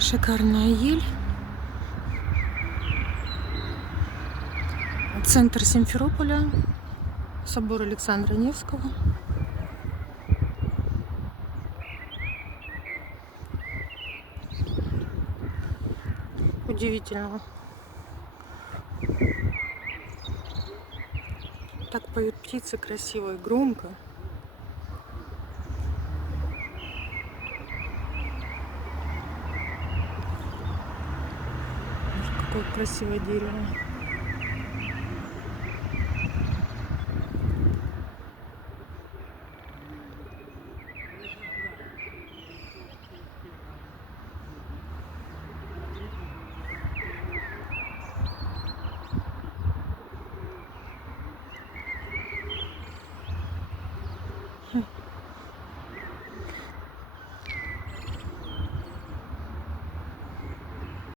Шикарная ель. Центр Симферополя. Собор Александра Невского. Удивительно. Так поют птицы красиво и громко. Какое красивое дерево.